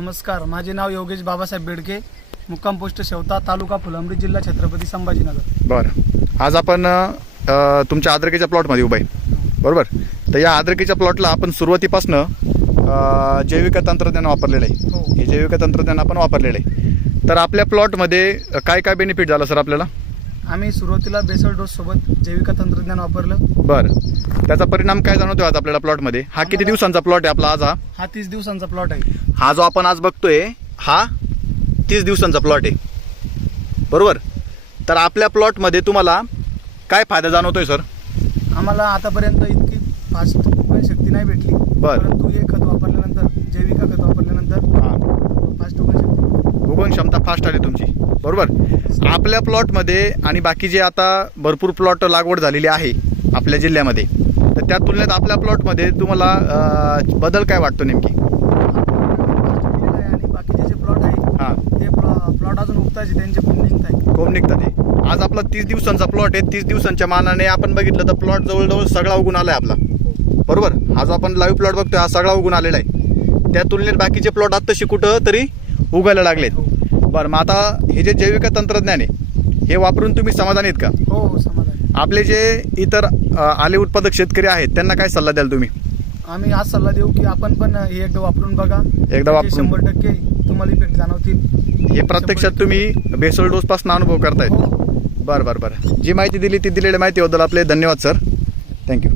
नमस्कार, माझे नाव योगेश बाबासाहेब बेडके, मुक्काम पोस्ट शेवता, तालुका फुलंब्री, जिल्हा छत्रपती संभाजीनगर. बरं, आज आपण तुमच्या अद्रकीच्या प्लॉटमध्ये उभा आहे, बरोबर. तर या अद्रकीच्या प्लॉटला आपण सुरुवातीपासून जैविक तंत्रज्ञान वापरलेलं आहे. हो. हे जैविक तंत्रज्ञान आपण वापरलेलं आहे. तर आपल्या प्लॉटमध्ये काय काय बेनिफिट झालं सर आपल्याला? आम्ही सुरुवातीला बेसल डोस सोबत जैविक तंत्रज्ञान वापरलं. बरं, त्याचा परिणाम काय जाणवतोय आज आपल्याला प्लॉटमध्ये? हा किती दिवसांचा प्लॉट आहे आपला आज? हा 30 दिवसांचा प्लॉट आहे. हा जो आपण आज बघतोय हा 30 दिवसांचा प्लॉट आहे, बरोबर. तर आपल्या प्लॉटमध्ये तुम्हाला काय फायदा जाणवतोय सर? आम्हाला आतापर्यंत इतकी फास्ट शक्ती नाही भेटली, परंतु हे खत वापरल्यानंतर, जैविक खत वापरल्यानंतर फास्ट उगवण क्षमता फास्ट आली तुमची, बरोबर. आपल्या प्लॉटमध्ये आणि बाकी जे आता भरपूर प्लॉट लागवड झालेली आहे आपल्या जिल्ह्यामध्ये, तर त्या तुलनेत आपल्या प्लॉटमध्ये तुम्हाला बदल काय वाटतो नेमकी? आणि बाकीचे जे प्लॉट आहे हां, ते प्लॉट अजून उगतायचे, त्यांचे कोंब निघताय. कोंब निघतात आहे. आज आपला 30 दिवसांचा प्लॉट आहे. 30 दिवसांच्या मानाने आपण बघितलं तर प्लॉट जवळजवळ सगळा उगून आलाय आपला, बरोबर. हा जो आपण लाईव्ह प्लॉट बघतोय हा सगळा उगून आलेला आहे. त्या तुलनेत बाकीचे प्लॉट आत्ताशी कुठं तरी उगायला लागलेत. बरं, मग आता हे जे जैविक तंत्रज्ञान आहे हे वापरून तुम्ही समाधानी आहेत का? हो, समाधान. आपले जे इतर आले उत्पादक शेतकरी आहेत त्यांना काय सल्ला द्याल तुम्ही? आम्ही आज सल्ला देऊ की आपण पण हे एकदा वापरून बघा. एकदा वापरून 100% तुम्हाला इफेक्ट जाणवतील. हे प्रत्यक्षात तुम्ही बेसल डोस पासून अनुभव करताय. हो. बरं. जी माहिती दिली ती दिलेल्या माहितीबद्दल आपले धन्यवाद सर. थँक्यू.